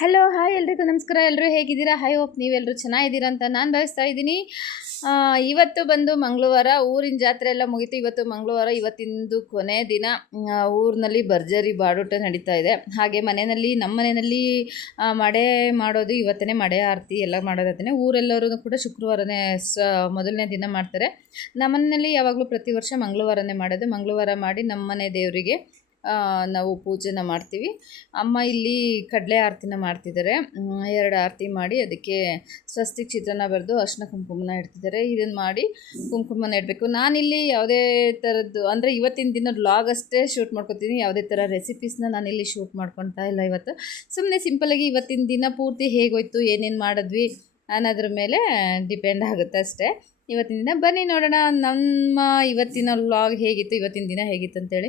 Hello hi ಎಲ್ರಿಗೂ ನಮಸ್ಕಾರ. ಎಲ್ಲರೂ ಹೇಗಿದ್ದೀರಾ? ಐ ಹೋಪ್ ನೀವೆಲ್ಲರೂ ಚೆನ್ನಾಗಿದ್ದೀರಾ ಅಂತ ನಾನು ಭಾವಿಸ್ತಾ ಇದ್ದೀನಿ. ಇವತ್ತು ಬಂದು ಮಂಗಳವಾರ, ಊರಿನ ಜಾತ್ರೆ ಎಲ್ಲ ಮುಗೀತು. ಇವತ್ತು ಮಂಗಳವಾರ, ಇವತ್ತಿಂದು ಕೊನೆ ದಿನ. ಊರಿನಲ್ಲಿ ಭರ್ಜರಿ ಬಾಡೂಟ ನಡೀತಾ ಇದೆ. ಹಾಗೆ ನಮ್ಮ ಮನೆಯಲ್ಲಿ ಮಡೆ ಮಾಡೋದು ಇವತ್ತೇ, ಮಡೆ ಆರತಿ ಎಲ್ಲ ಮಾಡೋದತ್ತೇ. ಊರೆಲ್ಲರೂ ಕೂಡ ಶುಕ್ರವಾರನೇ ಮೊದಲನೇ ದಿನ ಮಾಡ್ತಾರೆ. ನಮ್ಮನೆಯಲ್ಲಿ ಯಾವಾಗಲೂ ಪ್ರತಿ ವರ್ಷ ಮಂಗಳವಾರನೇ ಮಾಡೋದು. ಮಂಗಳವಾರ ಮಾಡಿ ನಮ್ಮನೆ ದೇವರಿಗೆ ನಾವು ಪೂಜೆನ ಮಾಡ್ತೀವಿ. ಅಮ್ಮ ಇಲ್ಲಿ ಕಡಲೆ ಆರತಿನ ಮಾಡ್ತಿದ್ದಾರೆ. 2 ಆರತಿ ಮಾಡಿ ಅದಕ್ಕೆ ಸ್ವಸ್ತಿಕ್ ಚಿತ್ರನ ಬರೆದು ಅರ್ಶಿನ ಕುಂಕುಮನ ಇಡ್ತಿದ್ದಾರೆ. ಇದನ್ನು ಮಾಡಿ ಕುಂಕುಮನ ಇಡಬೇಕು. ನಾನಿಲ್ಲಿ ಯಾವುದೇ ಥರದ್ದು ಅಂದರೆ ಇವತ್ತಿನ ದಿನ ವ್ಲಾಗ್ ಅಷ್ಟೇ ಶೂಟ್ ಮಾಡ್ಕೊತೀನಿ. ಯಾವುದೇ ಥರ ರೆಸಿಪೀಸ್ನ ನಾನಿಲ್ಲಿ ಶೂಟ್ ಮಾಡ್ಕೊತಾ ಇಲ್ಲ. ಇವತ್ತು ಸುಮ್ಮನೆ ಸಿಂಪಲಾಗಿ ಇವತ್ತಿನ ದಿನ ಪೂರ್ತಿ ಹೇಗೋಯ್ತು, ಏನೇನು ಮಾಡಿದ್ವಿ ಅನ್ನೋದ್ರ ಮೇಲೆ ಡಿಪೆಂಡ್ ಆಗುತ್ತೆ ಅಷ್ಟೇ. ಇವತ್ತಿನ ದಿನ ಬನ್ನಿ ನೋಡೋಣ ನಮ್ಮ ಇವತ್ತಿನ ವ್ಲಾಗ್ ಹೇಗಿತ್ತು, ಇವತ್ತಿನ ದಿನ ಹೇಗಿತ್ತು ಅಂತೇಳಿ.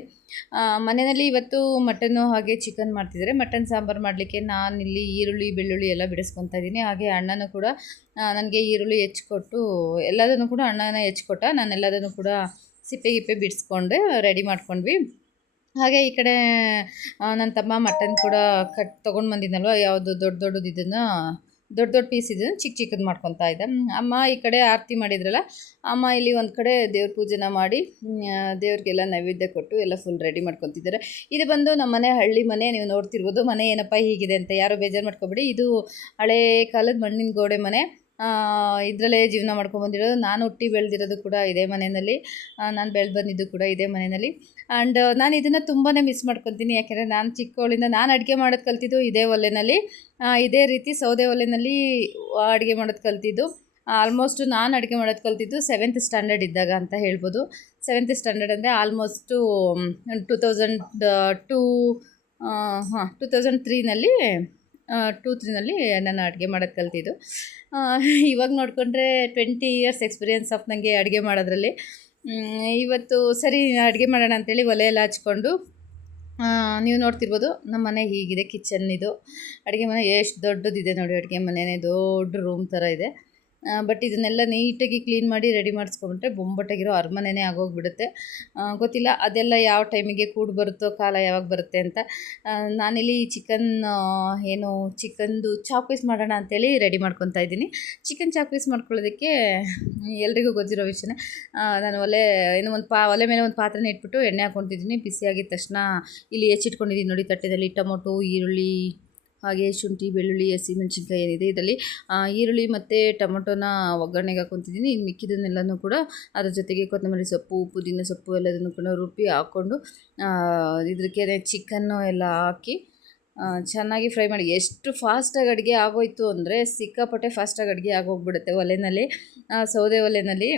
ಮನೆಯಲ್ಲಿ ಇವತ್ತು ಮಟನ್ನು ಹಾಗೆ ಚಿಕನ್ ಮಾಡ್ತಿದ್ದಾರೆ. ಮಟನ್ ಸಾಂಬಾರು ಮಾಡಲಿಕ್ಕೆ ನಾನಿಲ್ಲಿ ಈರುಳ್ಳಿ ಬೆಳ್ಳುಳ್ಳಿ ಎಲ್ಲ ಬಿಡಿಸ್ಕೊತಾ ಇದ್ದೀನಿ. ಹಾಗೆ ಅಣ್ಣನೂ ಕೂಡ ನನಗೆ ಈರುಳ್ಳಿ ಹೆಚ್ಚಿಕೊಟ್ಟು ಎಲ್ಲದನ್ನು ಕೂಡ ಅಣ್ಣನ ಹೆಚ್ಚಿಕೊಟ್ಟ. ನಾನೆಲ್ಲದನ್ನು ಕೂಡ ಸಿಪ್ಪೆ ಗಿಪ್ಪೆ ಬಿಡಿಸ್ಕೊಂಡು ರೆಡಿ ಮಾಡ್ಕೊಂಡ್ವಿ. ಹಾಗೆ ಈ ಕಡೆ ನನ್ನ ತಮ್ಮ ಮಟನ್ ಕೂಡ ತೊಗೊಂಡು ಬಂದಿದ್ನಲ್ವ, ಯಾವುದು ದೊಡ್ಡದು ಇದನ್ನು ದೊಡ್ಡ ಪೀಸ್ ಇದನ್ನು ಚಿಕ್ಕದು ಮಾಡ್ಕೊತಾ ಇದ್ದೆ. ಅಮ್ಮ ಈ ಕಡೆ ಆರತಿ ಮಾಡಿದ್ರಲ್ಲ, ಅಮ್ಮ ಇಲ್ಲಿ ಒಂದು ಕಡೆ ದೇವ್ರ ಪೂಜೆನ ಮಾಡಿ ದೇವ್ರಿಗೆಲ್ಲ ನೈವೇದ್ಯ ಕೊಟ್ಟು ಎಲ್ಲ ಫುಲ್ ರೆಡಿ ಮಾಡ್ಕೊತಿದ್ದಾರೆ. ಇದು ಬಂದು ನಮ್ಮ ಮನೆ ಹಳ್ಳಿ ಮನೆ. ನೀವು ನೋಡ್ತಿರ್ಬೋದು ಮನೆ ಏನಪ್ಪ ಹೀಗಿದೆ ಅಂತ ಯಾರೋ ಬೇಜಾರು ಮಾಡ್ಕೊಬೇಡಿ. ಇದು ಹಳೇ ಕಾಲದ ಮಣ್ಣಿನ ಗೋಡೆ ಮನೆ. ಇದರಲ್ಲೇ ಜೀವನ ಮಾಡ್ಕೊಂಬಂದಿರೋದು. ನಾನು ಹುಟ್ಟಿ ಬೆಳೆದಿರೋದು ಕೂಡ ಇದೇ ಮನೆಯಲ್ಲಿ. ನಾನು ಬೆಳೆದು ಬಂದಿದ್ದು ಕೂಡ ಇದೇ ಮನೆಯಲ್ಲಿ. ಆ್ಯಂಡ್ ನಾನು ಇದನ್ನು ತುಂಬಾ ಮಿಸ್ ಮಾಡ್ಕೊತೀನಿ. ಯಾಕೆಂದರೆ ನಾನು ಚಿಕ್ಕವಳಿಂದ ನಾನು ಅಡುಗೆ ಮಾಡೋದು ಕಲ್ತಿದ್ದು ಇದೇ ಒಲೆಯಲ್ಲಿ. ಇದೇ ರೀತಿ ಸೌದೆ ಒಲೆಯಲ್ಲಿ ಅಡುಗೆ ಮಾಡೋದು ಕಲ್ತಿದ್ದು. ಆಲ್ಮೋಸ್ಟ್ ನಾನು ಅಡುಗೆ ಮಾಡೋದು ಕಲ್ತಿದ್ದು 7th ಸ್ಟ್ಯಾಂಡರ್ಡ್ ಇದ್ದಾಗ ಅಂತ ಹೇಳ್ಬೋದು. 7th ಸ್ಟ್ಯಾಂಡರ್ಡ್ ಅಂದರೆ ಆಲ್ಮೋಸ್ಟು 2003ನಲ್ಲಿ ನಾನು ಅಡುಗೆ ಮಾಡೋದು ಕಲ್ತಿದ್ದು. ಇವಾಗ ನೋಡಿಕೊಂಡ್ರೆ 20 ಇಯರ್ಸ್ ಎಕ್ಸ್ಪೀರಿಯೆನ್ಸ್ ಆಫ್ ನನಗೆ ಅಡುಗೆ ಮಾಡೋದ್ರಲ್ಲಿ. ಇವತ್ತು ಸರಿ ಅಡುಗೆ ಮಾಡೋಣ ಅಂತೇಳಿ ಒಲೆಯೆಲ್ಲ ಹಚ್ಕೊಂಡು ನೀವು ನೋಡ್ತಿರ್ಬೋದು ನಮ್ಮ ಮನೆ ಹೀಗಿದೆ. ಕಿಚನ್ ಇದು ಅಡುಗೆ ಮನೆ ಎಷ್ಟು ದೊಡ್ಡದಿದೆ ನೋಡಿ. ಅಡುಗೆ ಮನೆಯೇ ದೊಡ್ಡ ರೂಮ್ ಥರ ಇದೆ. ಬಟ್ ಇದನ್ನೆಲ್ಲ ನೀಟಾಗಿ ಕ್ಲೀನ್ ಮಾಡಿ ರೆಡಿ ಮಾಡಿಸ್ಕೊಂಡ್ರೆ ಬೊಂಬಟ್ಟಾಗಿರೋ ಅರಮನೆನೇ ಆಗೋಗ್ಬಿಡುತ್ತೆ. ಗೊತ್ತಿಲ್ಲ ಅದೆಲ್ಲ ಯಾವ ಟೈಮಿಗೆ ಕೂಡಿ ಬರುತ್ತೋ, ಕಾಲ ಯಾವಾಗ ಬರುತ್ತೆ ಅಂತ. ನಾನಿಲ್ಲಿ ಚಿಕನ್ದು ಚಾಪ್ ಪೀಸ್ ಮಾಡೋಣ ಅಂತೇಳಿ ರೆಡಿ ಮಾಡ್ಕೊತಾ ಇದ್ದೀನಿ. ಚಿಕನ್ ಚಾಪ್ ಪೀಸ್ ಮಾಡ್ಕೊಳ್ಳೋದಕ್ಕೆ ಎಲ್ರಿಗೂ ಗೊತ್ತಿರೋ ವಿಷಯನೇ. ನಾನು ಒಲೆ ಮೇಲೆ ಒಂದು ಪಾತ್ರೆನ ಇಟ್ಬಿಟ್ಟು ಎಣ್ಣೆ ಹಾಕ್ಕೊತಿದ್ದೀನಿ. ಬಿಸಿಯಾಗಿದ್ದ ತಕ್ಷಣ ಇಲ್ಲಿ ಹೆಚ್ಚಿಟ್ಕೊಂಡಿದ್ದೀನಿ ನೋಡಿ ತಟ್ಟೆದಲ್ಲಿ ಟೊಮೊಟೊ, ಈರುಳ್ಳಿ, ಹಾಗೆ ಶುಂಠಿ, ಬೆಳ್ಳುಳ್ಳಿ, ಹಸಿಮೆಣ್ಸಿನ್ಕಾಯಿ ಏನಿದೆ ಇದರಲ್ಲಿ ಈರುಳ್ಳಿ ಮತ್ತು ಟೊಮೊಟೊನ ಒಗ್ಗರಣೆಗೆ ಹಾಕ್ಕೊತಿದ್ದೀನಿ. ಇನ್ನು ಮಿಕ್ಕಿದನ್ನೆಲ್ಲನೂ ಕೂಡ ಅದ್ರ ಜೊತೆಗೆ ಕೊತ್ತಂಬರಿ ಸೊಪ್ಪು, ಪುದೀನ ಸೊಪ್ಪು ಎಲ್ಲದನ್ನು ಕೂಡ ರುಬ್ಬಿ ಹಾಕ್ಕೊಂಡು ಇದಕ್ಕೆ ಚಿಕನ್ನು ಎಲ್ಲ ಹಾಕಿ ಚೆನ್ನಾಗಿ ಫ್ರೈ ಮಾಡಿ. ಎಷ್ಟು ಫಾಸ್ಟಾಗಿ ಅಡುಗೆ ಆಗೋಯ್ತು ಅಂದರೆ ಸಿಕ್ಕಾಪಟ್ಟೆ ಫಾಸ್ಟಾಗಿ ಅಡುಗೆ ಆಗೋಗ್ಬಿಡುತ್ತೆ ಒಲೆಯಲ್ಲಿ, ಸೌದೆ ಒಲೆಯಲ್ಲಿ.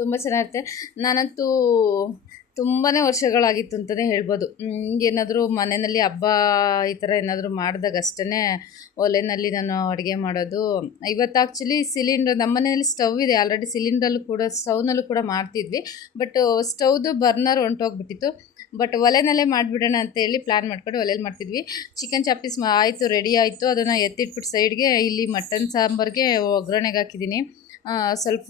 ತುಂಬ ಚೆನ್ನಾಗಿರುತ್ತೆ. ನಾನಂತೂ ತುಂಬಾ ವರ್ಷಗಳಾಗಿತ್ತು ಅಂತಲೇ ಹೇಳ್ಬೋದು. ಹಿಂಗೇನಾದರೂ ಮನೆಯಲ್ಲಿ ಹಬ್ಬ ಈ ಥರ ಏನಾದರೂ ಮಾಡಿದಾಗ ಅಷ್ಟೇ ಒಲೆಯಲ್ಲಿ ನಾನು ಅಡುಗೆ ಮಾಡೋದು. ಇವತ್ತು ಆ್ಯಕ್ಚುಲಿ ನಮ್ಮ ಮನೆಯಲ್ಲಿ ಸ್ಟವ್ ಇದೆ ಆಲ್ರೆಡಿ. ಸ್ಟವ್ನಲ್ಲೂ ಕೂಡ ಮಾಡ್ತಿದ್ವಿ. ಬಟ್ ಸ್ಟವ್ದು ಬರ್ನರ್ ಹೊಂಟೋಗ್ಬಿಟ್ಟಿತ್ತು. ಬಟ್ ಒಲೆನಲ್ಲೇ ಮಾಡಿಬಿಡೋಣ ಅಂತೇಳಿ ಪ್ಲ್ಯಾನ್ ಮಾಡ್ಕೊಂಡು ಒಲೆಯಲ್ಲಿ ಮಾಡ್ತಿದ್ವಿ. ಚಿಕನ್ ಚಾಪ್ ಪೀಸ್ ಆಯಿತು, ರೆಡಿ ಆಯಿತು. ಅದನ್ನು ಎತ್ತಿಟ್ಬಿಟ್ಟು ಸೈಡ್ಗೆ ಇಲ್ಲಿ ಮಟನ್ ಸಾಂಬಾರಿಗೆ ಒಗ್ಗರಣೆಗೆ ಹಾಕಿದ್ದೀನಿ. ಸ್ವಲ್ಪ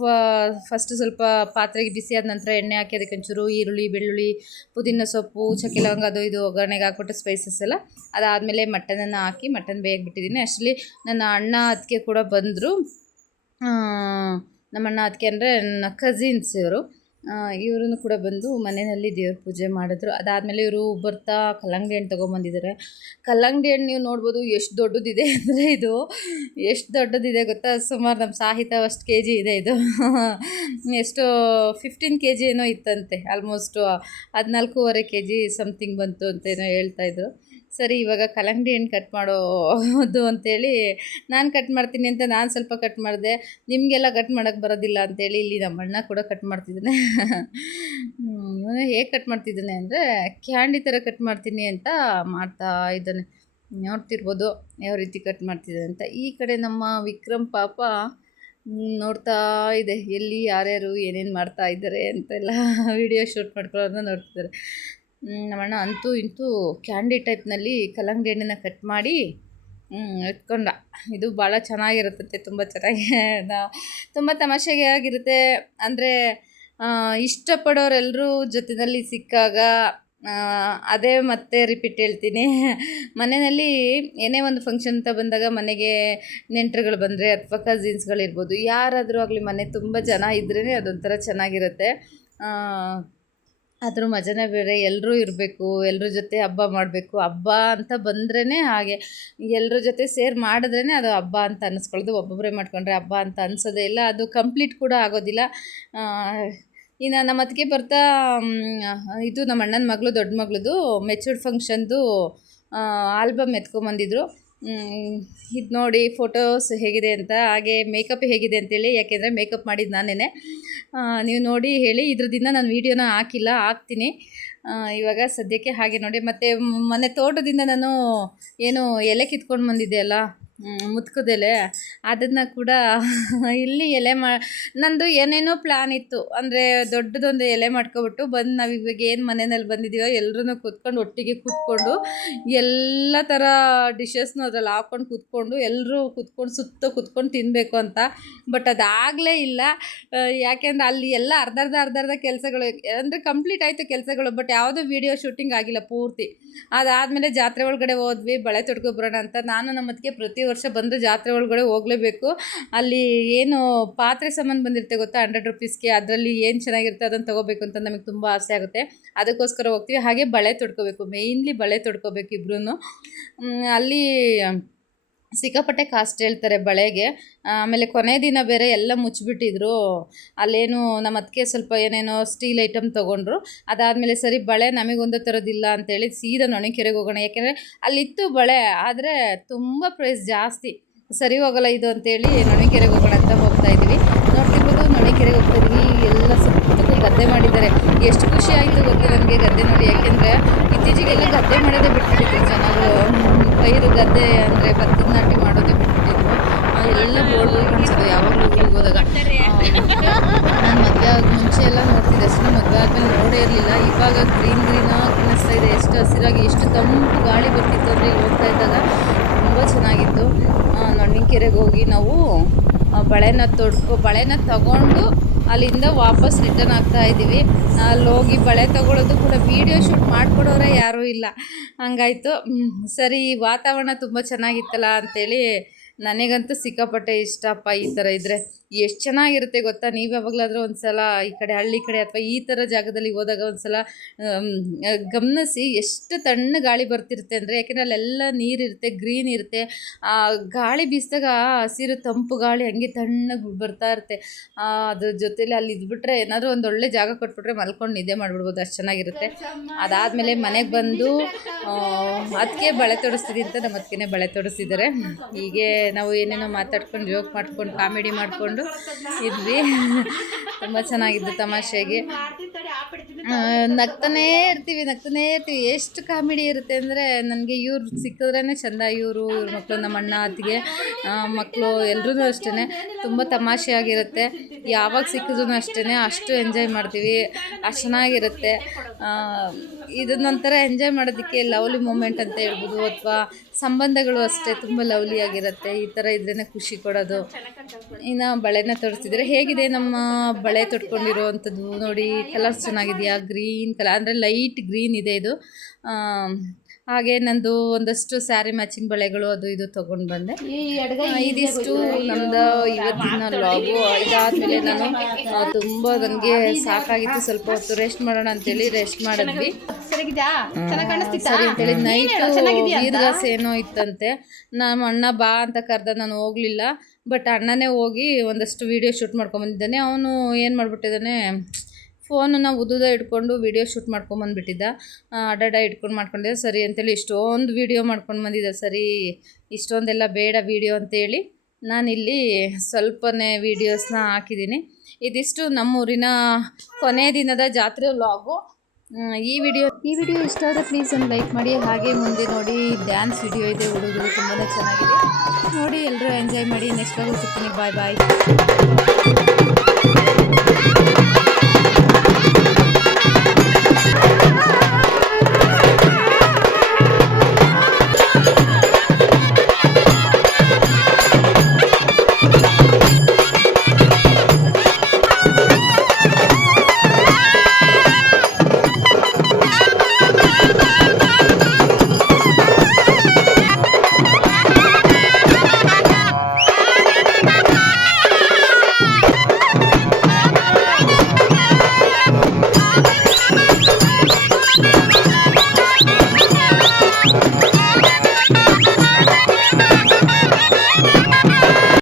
ಪಾತ್ರೆಗೆ ಬಿಸಿ ಆದ ನಂತರ ಎಣ್ಣೆ ಹಾಕಿ ಅದಕ್ಕೆ ಒಂಚೂರು ಈರುಳ್ಳಿ, ಬೆಳ್ಳುಳ್ಳಿ, ಪುದೀನ ಸೊಪ್ಪು, ಚಕ್ಕೆ ಲವಂಗ ಅದು ಇದು ಒಗ್ಗರಣೆಗೆ ಹಾಕ್ಬಿಟ್ಟು ಸ್ಪೈಸಸ್ ಎಲ್ಲ ಅದಾದಮೇಲೆ ಮಟನನ್ನು ಹಾಕಿ ಮಟನ್ ಬೇಯಕ್ಕೆ ಅಷ್ಟರಲ್ಲಿ ನನ್ನ ಅಣ್ಣ ಅತ್ತಿಗೆ ಕೂಡ ಬಂದರು. ನಮ್ಮ ಅಣ್ಣ ಅತ್ತಿಗೆ ಅಂದರೆ ನನ್ನ ಕಸಿನ್ಸ್ ಇವರು ಕೂಡ ಬಂದು ಮನೆಯಲ್ಲಿ ದೇವ್ರ ಪೂಜೆ ಮಾಡಿದ್ರು. ಅದಾದಮೇಲೆ ಇವರು ಬರ್ತಾ ಕಲ್ಲಂಗಡಿ ಹಣ್ಣು ತೊಗೊಂಬಂದಿದ್ದಾರೆ. ಕಲ್ಲಂಗಡಿ ಹಣ್ಣು ನೀವು ನೋಡ್ಬೋದು ಎಷ್ಟು ದೊಡ್ಡದಿದೆ ಅಂದರೆ, ಇದು ಎಷ್ಟು ದೊಡ್ಡದಿದೆ ಗೊತ್ತಾ? ಸುಮಾರು ನಮ್ಮ ಸಾಹಿತ್ಯ ಅಷ್ಟು kg ಇದೆ ಇದು. ಎಷ್ಟು 15 kg ಏನೋ ಇತ್ತಂತೆ. ಆಲ್ಮೋಸ್ಟು 14.5 kg ಸಮಥಿಂಗ್ ಬಂತು ಅಂತೇನೋ ಹೇಳ್ತಾಯಿದ್ರು. ಸರಿ ಇವಾಗ ಕಲ್ಲಂಗಡಿ ಹಣ್ಣು ಕಟ್ ಮಾಡೋದು ಅಂತೇಳಿ ನಾನು ಕಟ್ ಮಾಡ್ತೀನಿ ಅಂತ ನಾನು ಸ್ವಲ್ಪ ಕಟ್ ಮಾಡಿದೆ. ನಿಮಗೆಲ್ಲ ಕಟ್ ಮಾಡೋಕ್ಕೆ ಬರೋದಿಲ್ಲ ಅಂತೇಳಿ ಇಲ್ಲಿ ನಮ್ಮ ಅಣ್ಣ ಕೂಡ ಕಟ್ ಮಾಡ್ತಿದ್ದಾನೆ. ಇವನು ಹೇಗೆ ಕಟ್ ಮಾಡ್ತಿದ್ದಾನೆ ಅಂದರೆ ಕ್ಯಾಂಡಿ ಥರ ಕಟ್ ಮಾಡ್ತೀನಿ ಅಂತ ಮಾಡ್ತಾ ಇದ್ದಾನೆ. ನೋಡ್ತಿರ್ಬೋದು ಯಾವ ರೀತಿ ಕಟ್ ಮಾಡ್ತಿದ್ದಾನೆ ಅಂತ. ಈ ಕಡೆ ನಮ್ಮ ವಿಕ್ರಮ್ ಪಾಪ ನೋಡ್ತಾ ಇದೆ ಎಲ್ಲಿ ಯಾರ್ಯಾರು ಏನೇನು ಮಾಡ್ತಾ ಇದ್ದಾರೆ ಅಂತೆಲ್ಲ ವಿಡಿಯೋ ಶೂಟ್ ಮಾಡ್ಕೊಳ್ಳೋದನ್ನ ನೋಡ್ತಿದ್ದಾರೆ. ನಮ್ಮಣ್ಣ ಅಂತೂ ಇಂತೂ ಕ್ಯಾಂಡಿ ಟೈಪ್ನಲ್ಲಿ ಕಲ್ಲಂಗಡಿ ಹಣ್ಣನ್ನು ಕಟ್ ಮಾಡಿ ಇಟ್ಕೊಂಡ. ಇದು ಭಾಳ ಚೆನ್ನಾಗಿರುತ್ತೆ, ತುಂಬ ತಮಾಷೆಗೆ ಆಗಿರುತ್ತೆ. ಅಂದರೆ ಇಷ್ಟಪಡೋರೆಲ್ಲರೂ ಜೊತೆಯಲ್ಲಿ ಸಿಕ್ಕಾಗ ಅದೇ ಮತ್ತೆ ರಿಪೀಟ್ ಹೇಳ್ತೀನಿ. ಮನೆಯಲ್ಲಿ ಏನೇ ಒಂದು ಫಂಕ್ಷನ್ ಅಂತ ಬಂದಾಗ ಮನೆಗೆ ನೆಂಟರುಗಳು ಬಂದರೆ ಅಥವಾ ಕಸಿನ್ಸ್ಗಳಿರ್ಬೋದು, ಯಾರಾದರೂ ಆಗಲಿ ಮನೆ ತುಂಬ ಜನ ಇದ್ರೇ ಅದೊಂಥರ ಚೆನ್ನಾಗಿರುತ್ತೆ. ಅದ್ರ ಮಜನೇ ಬೇರೆ. ಎಲ್ಲರೂ ಇರಬೇಕು, ಎಲ್ಲರ ಜೊತೆ ಹಬ್ಬ ಮಾಡಬೇಕು. ಹಬ್ಬ ಅಂತ ಬಂದ್ರೇ ಹಾಗೆ ಎಲ್ಲರ ಜೊತೆ ಸೇರಿ ಮಾಡಿದ್ರೇ ಅದು ಹಬ್ಬ ಅಂತ ಅನ್ನಿಸ್ಕೊಳ್ಳೋದು. ಒಬ್ಬೊಬ್ಬರೇ ಮಾಡ್ಕೊಂಡ್ರೆ ಹಬ್ಬ ಅಂತ ಅನಿಸೋದೇ ಇಲ್ಲ, ಅದು ಕಂಪ್ಲೀಟ್ ಕೂಡ ಆಗೋದಿಲ್ಲ. ಇನ್ನು ನಮ್ಮ ಅತ್ತಿಗೆ ಬರ್ತಾ ಇದು ನಮ್ಮ ಅಣ್ಣನ ಮಗಳು ದೊಡ್ಡ ಮಗಳದು ಮೆಚೂರ್ಡ್ ಫಂಕ್ಷನ್ದು ಆಲ್ಬಮ್ ಎತ್ಕೊಂಬಂದಿದ್ರು. ಇದು ನೋಡಿ ಫೋಟೋಸ್ ಹೇಗಿದೆ ಅಂತ, ಹಾಗೆ ಮೇಕಪ್ ಹೇಗಿದೆ ಅಂತೇಳಿ. ಯಾಕೆಂದರೆ ಮೇಕಪ್ ಮಾಡಿದ್ದು ನಾನೇ. ನೀವು ನೋಡಿ ಹೇಳಿ. ಇದ್ರದಿಂದ ನಾನು ವೀಡಿಯೋನ ಹಾಕ್ತೀನಿ. ಇವಾಗ ಸದ್ಯಕ್ಕೆ ಹಾಗೆ ನೋಡಿ. ಮತ್ತು ಮೊನ್ನೆ ತೋಟದಿಂದ ನಾನು ಏನು ಎಲೆ ಕಿತ್ಕೊಂಡು ಬಂದಿದ್ದೆ ಅಲ್ಲ, ಮುತ್ಕದೆಲೆ, ಅದನ್ನು ಕೂಡ ಇಲ್ಲಿ ಎಲೆ ನಂದು ಏನೇನೋ ಪ್ಲ್ಯಾನ್ ಇತ್ತು. ಅಂದರೆ ದೊಡ್ಡದೊಂದು ಎಲೆ ಮಾಡ್ಕೊಬಿಟ್ಟು ಬಂದು ನಾವು ಇವಾಗ ಏನು ಮನೆಯಲ್ಲಿ ಬಂದಿದ್ದೀವೋ ಎಲ್ಲರೂ ಕೂತ್ಕೊಂಡು ಒಟ್ಟಿಗೆ ಕೂತ್ಕೊಂಡು ಎಲ್ಲ ಥರ ಡಿಶಸ್ನು ಅದ್ರಲ್ಲಿ ಹಾಕ್ಕೊಂಡು ಕೂತ್ಕೊಂಡು ಎಲ್ಲರೂ ಕೂತ್ಕೊಂಡು ಸುತ್ತ ಕೂತ್ಕೊಂಡು ತಿನ್ನಬೇಕು ಅಂತ. ಬಟ್ ಅದಾಗಲೇ ಇಲ್ಲ. ಯಾಕೆಂದರೆ ಅಲ್ಲಿ ಎಲ್ಲ ಅರ್ಧ ಕೆಲಸಗಳು, ಅಂದರೆ ಕಂಪ್ಲೀಟ್ ಆಯಿತು ಕೆಲಸಗಳು, ಬಟ್ ಯಾವುದೂ ವೀಡಿಯೋ ಶೂಟಿಂಗ್ ಆಗಿಲ್ಲ ಪೂರ್ತಿ. ಅದಾದಮೇಲೆ ಜಾತ್ರೆ ಒಳಗಡೆ ಹೋದ್ವಿ ಬಳೆ ತೊಡ್ಕೊಬರೋಣ ಅಂತ. ನಾನು ನಮ್ಮ ಅದಕ್ಕೆ ಪ್ರತಿ ವರ್ಷ ಬಂದು ಜಾತ್ರೆ ಒಳಗಡೆ ಹೋಗಲೇಬೇಕು. ಅಲ್ಲಿ ಏನು ಪಾತ್ರೆ ಸಾಮಾನು ಬಂದಿರುತ್ತೆ ಗೊತ್ತಾ, 100 ರೂಪೀಸ್ಗೆ, ಅದರಲ್ಲಿ ಏನು ಚೆನ್ನಾಗಿರುತ್ತೆ ಅದನ್ನು ತೊಗೋಬೇಕು ಅಂತ ನಮಗೆ ತುಂಬ ಆಸೆ ಆಗುತ್ತೆ. ಅದಕ್ಕೋಸ್ಕರ ಹೋಗ್ತೀವಿ. ಹಾಗೆ ಬಳೆ ತೊಡ್ಕೋಬೇಕು, ಮೇಯ್ನ್ಲಿ ಬಳೆ ತೊಡ್ಕೋಬೇಕು ಇಬ್ರೂ. ಅಲ್ಲಿ ಸಿಕ್ಕಾಪಟ್ಟೆ ಕಾಸ್ಟ್ ಹೇಳ್ತಾರೆ ಬಳೆಗೆ. ಆಮೇಲೆ ಕೊನೆ ದಿನ ಬೇರೆ ಎಲ್ಲ ಮುಚ್ಚಿಬಿಟ್ಟಿದ್ರು. ಅಲ್ಲೇನು ನಮ್ಮ ಅದಕ್ಕೆ ಸ್ವಲ್ಪ ಏನೇನೋ ಸ್ಟೀಲ್ ಐಟಮ್ ತೊಗೊಂಡ್ರು. ಅದಾದಮೇಲೆ ಸರಿ ಬಳೆ ನಮಗೊಂದು ಥರದಿಲ್ಲ ಅಂತೇಳಿ ಸೀದಾ ನೊಣಕೆರೆಗೆ ಹೋಗೋಣ. ಯಾಕೆಂದರೆ ಅಲ್ಲಿತ್ತು ಬಳೆ, ಆದರೆ ತುಂಬ ಪ್ರೈಸ್ ಜಾಸ್ತಿ, ಸರಿ ಹೋಗೋಲ್ಲ ಇದು ಅಂತೇಳಿ ನೊಣಕೆರೆಗೆ ಹೋಗೋಣ ಅಂತ ಹೋಗ್ತಾಯಿದ್ವಿ. ನೋಡ್ತಿರ್ಬೋದು ನೊಣಕೆರೆಗೆ ಹೋಗ್ತಾಯಿದ್ವಿ. ಎಲ್ಲ ಸುತ್ತಲೂ ಗದ್ದೆ ಮಾಡಿದ್ದಾರೆ. ಎಷ್ಟು ಖುಷಿ ಆಯಿತು ಗೊತ್ತಾ ನನಗೆ ಗದ್ದೆ ನೋಡಿ. ಯಾಕೆಂದರೆ ಇತ್ತೀಚೆಗೆಲ್ಲ ಗದ್ದೆ ಮಾಡೋದೇ ಬಿಟ್ಬಿಟ್ಟಿದ್ರು ಜನಗಳು. ಪೈರು ಗದ್ದೆ ಅಂದರೆ ಭತ್ತದ ನಾಟಿ ಮಾಡೋದೇ ಬಿಟ್ಬಿಟ್ಟಿದ್ರು. ಎಲ್ಲ ಬೋರ್ಡ್ ಕಾಣಿಸೋದು ಯಾವಾಗಲೂ ಊರಿಗೆ ಹೋದಾಗ. ನಾನು ಮದುವೆ ಆಗ ಮುಂಚೆ ಎಲ್ಲ ನೋಡ್ತಿದ್ದೆ ಅಷ್ಟೇ, ಮದುವೆ ಆದಮೇಲೆ ನೋಡೇ ಇರಲಿಲ್ಲ. ಇವಾಗ ಗ್ರೀನ್ ಕಾಣಿಸ್ತಾ ಇದೆ. ಎಷ್ಟು ಹಸಿರಾಗಿ, ಎಷ್ಟು ತಂಪು ಗಾಳಿ ಬರ್ತಿತ್ತು ಅಂದರೆ ಇಲ್ಲಿ ಹೋಗ್ತಾ ಇದ್ದಾಗ ತುಂಬ ಚೆನ್ನಾಗಿತ್ತು. ನೊಣಕೆರೆಗೆ ಹೋಗಿ ನಾವು ಬಳೆನ ತಗೊಂಡು ಅಲ್ಲಿಂದ ವಾಪಸ್ ರಿಟರ್ನ್ ಆಗ್ತಾ ಇದ್ದೀವಿ. ಅಲ್ಲಿ ಹೋಗಿ ಬಳೆ ತೊಗೊಳೋದು ಕೂಡ ವೀಡಿಯೋ ಶೂಟ್ ಮಾಡಿಕೊಡೋರೆ ಯಾರೂ ಇಲ್ಲ. ಹಂಗಾಯಿತು. ಸರಿ, ವಾತಾವರಣ ತುಂಬ ಚೆನ್ನಾಗಿತ್ತಲ್ಲ ಅಂಥೇಳಿ ನನಗಂತೂ ಸಿಕ್ಕಾಪಟ್ಟೆ ಇಷ್ಟಪ್ಪ. ಈ ಥರ ಇದ್ದರೆ ಎಷ್ಟು ಚೆನ್ನಾಗಿರುತ್ತೆ ಗೊತ್ತಾ. ನೀವು ಯಾವಾಗಲಾದರೂ ಒಂದು ಸಲ ಈ ಕಡೆ ಹಳ್ಳಿ ಕಡೆ ಅಥವಾ ಈ ಥರ ಜಾಗದಲ್ಲಿ ಹೋದಾಗ ಒಂದು ಸಲ ಗಮನಿಸಿ, ಎಷ್ಟು ತಣ್ಣ ಗಾಳಿ ಬರ್ತಿರುತ್ತೆ ಅಂದರೆ. ಯಾಕೆಂದರೆ ಅಲ್ಲೆಲ್ಲ ನೀರಿರುತ್ತೆ, ಗ್ರೀನ್ ಇರುತ್ತೆ. ಆ ಗಾಳಿ ಬೀಸಿದಾಗ ಹಸಿರು ತಂಪು ಗಾಳಿ ಹಂಗೆ ತಣ್ಣಗೆ ಬರ್ತಾ ಇರುತ್ತೆ. ಅದ್ರ ಜೊತೆಲಿ ಅಲ್ಲಿ ಇದ್ಬಿಟ್ರೆ ಏನಾದರೂ ಒಂದು ಒಳ್ಳೆ ಜಾಗ ಕೊಟ್ಬಿಟ್ರೆ ಮಲ್ಕೊಂಡು ನಿದ್ದೆ ಮಾಡಿಬಿಡ್ಬೋದು, ಅಷ್ಟು ಚೆನ್ನಾಗಿರುತ್ತೆ. ಅದಾದಮೇಲೆ ಮನೆಗೆ ಬಂದು ಅದಕ್ಕೆ ಬಳೆ ತೊಡಿಸ್ತೀವಿ ಅಂತ ನಮ್ಮ ಅದಕ್ಕೆ ಬಳೆ ತೊಡಿಸಿದ್ದಾರೆ. ಹೀಗೆ ನಾವು ಏನೇನೋ ಮಾತಾಡ್ಕೊಂಡು ಜೋಕ್ ಮಾಡ್ಕೊಂಡು ಕಾಮಿಡಿ ಮಾಡಿಕೊಂಡು ಇದ್ವಿ. ತುಂಬ ಚೆನ್ನಾಗಿದ್ದು ತಮಾಷೆಗೆ. ನಗ್ತಾನೇ ಇರ್ತೀವಿ. ಎಷ್ಟು ಕಾಮಿಡಿ ಇರುತ್ತೆ ಅಂದರೆ ನನಗೆ ಇವ್ರು ಸಿಕ್ಕಿದ್ರೇ ಚೆಂದ. ಇವ್ರ ಮಕ್ಕಳು, ನಮ್ಮ ಅಣ್ಣ ಅತ್ತಿಗೆ ಮಕ್ಕಳು ಎಲ್ಲರೂ ಅಷ್ಟೇ ತುಂಬ ತಮಾಷೆಯಾಗಿರುತ್ತೆ. ಯಾವಾಗ ಸಿಕ್ಕಿದ್ರೂ ಅಷ್ಟೇ ಅಷ್ಟು ಎಂಜಾಯ್ ಮಾಡ್ತೀವಿ. ಅಷ್ಟು ಚೆನ್ನಾಗಿರುತ್ತೆ. ಇದನ್ನೊಂಥರ ಎಂಜಾಯ್ ಮಾಡೋದಕ್ಕೆ ಲವ್ಲಿ ಮೂಮೆಂಟ್ ಅಂತ ಹೇಳ್ಬೋದು. ಅಥವಾ ಸಂಬಂಧಗಳು ಅಷ್ಟೇ ತುಂಬ ಲವ್ಲಿಯಾಗಿರುತ್ತೆ. ಈ ಥರ ಇದ್ರೇ ಖುಷಿ ಕೊಡೋದು. ಇನ್ನು ಬಳೆನ ತೊಡಿಸಿದ್ರೆ ಹೇಗಿದೆ ನಮ್ಮ ಬಳೆ ತೊಟ್ಕೊಂಡಿರೋವಂಥದ್ದು ನೋಡಿ. ಕಲರ್ಸ್ ಚೆನ್ನಾಗಿದೆಯಾ, ಗ್ರೀನ್ ಕಲರ್ ಅಂದರೆ ಲೈಟ್ ಗ್ರೀನ್ ಇದೆ ಇದು. ಹಾಗೆ ನಂದು ಒಂದಷ್ಟು ಸ್ಯಾರಿ ಮ್ಯಾಚಿಂಗ್ ಬಳೆಗಳು ಅದು ಇದು ತೊಗೊಂಡು ಬಂದೆ. ಇದಿಷ್ಟು ನಮ್ಮದು ಇವತ್ತಿನ ಲಾಗು. ಇದಾದಮೇಲೆ ನಾನು ತುಂಬ ನನಗೆ ಸಾಕಾಗಿತ್ತು, ಸ್ವಲ್ಪ ಹೊತ್ತು ರೆಸ್ಟ್ ಮಾಡೋಣ ಅಂತೇಳಿ ರೆಸ್ಟ್ ಮಾಡಿದ್ವಿ. ಸರಿ ಅಂತೇಳಿ ನೈಟು ವೀರ್ಗಾಸ ಏನೋ ಇತ್ತಂತೆ. ನಮ್ಮ ಅಣ್ಣ ಬಾ ಅಂತ ಕರೆದ, ನಾನು ಹೋಗಲಿಲ್ಲ. ಬಟ್ ಅಣ್ಣನೇ ಹೋಗಿ ಒಂದಷ್ಟು ವೀಡಿಯೋ ಶೂಟ್ ಮಾಡ್ಕೊಂಬಂದಿದ್ದಾನೆ. ಅವನು ಏನು ಮಾಡಿಬಿಟ್ಟಿದ್ದಾನೆ, ಫೋನನ್ನು ಉದ್ದುದ ಇಟ್ಕೊಂಡು ವೀಡಿಯೋ ಶೂಟ್ ಮಾಡ್ಕೊಂಬಂದುಬಿಟ್ಟಿದ್ದ. ಅಡ್ಡಾಡ ಇಟ್ಕೊಂಡು ಮಾಡ್ಕೊಂಡಿದ್ದ. ಸರಿ ಅಂತೇಳಿ ಇಷ್ಟೊಂದು ವೀಡಿಯೋ ಮಾಡ್ಕೊಂಡು ಬಂದಿದ್ದ. ಸರಿ, ಇಷ್ಟೊಂದೆಲ್ಲ ಬೇಡ ವೀಡಿಯೋ ಅಂತೇಳಿ ನಾನಿಲ್ಲಿ ಸ್ವಲ್ಪನೇ ವೀಡಿಯೋಸ್ನ ಹಾಕಿದ್ದೀನಿ. ಇದಿಷ್ಟು ನಮ್ಮೂರಿನ ಕೊನೆ ದಿನದ ಜಾತ್ರೆ ವ್ಲಾಗು. ಈ ವಿಡಿಯೋ ಇಷ್ಟ ಆದರೆ ಪ್ಲೀಸ್ ಒಂದು ಲೈಕ್ ಮಾಡಿ. ಹಾಗೆ ಮುಂದೆ ನೋಡಿ ಡ್ಯಾನ್ಸ್ ವಿಡಿಯೋ ಇದೆ, ಹುಡುಗರು ತುಂಬಾ ಚೆನ್ನಾಗಿದೆ ನೋಡಿ. ಎಲ್ಲರೂ ಎಂಜಾಯ್ ಮಾಡಿ. ನೆಕ್ಸ್ಟ್ ವ್ಲಾಗ್ ಸಿಗ್ತೀನಿ. ಬಾಯ್ ಬಾಯ್.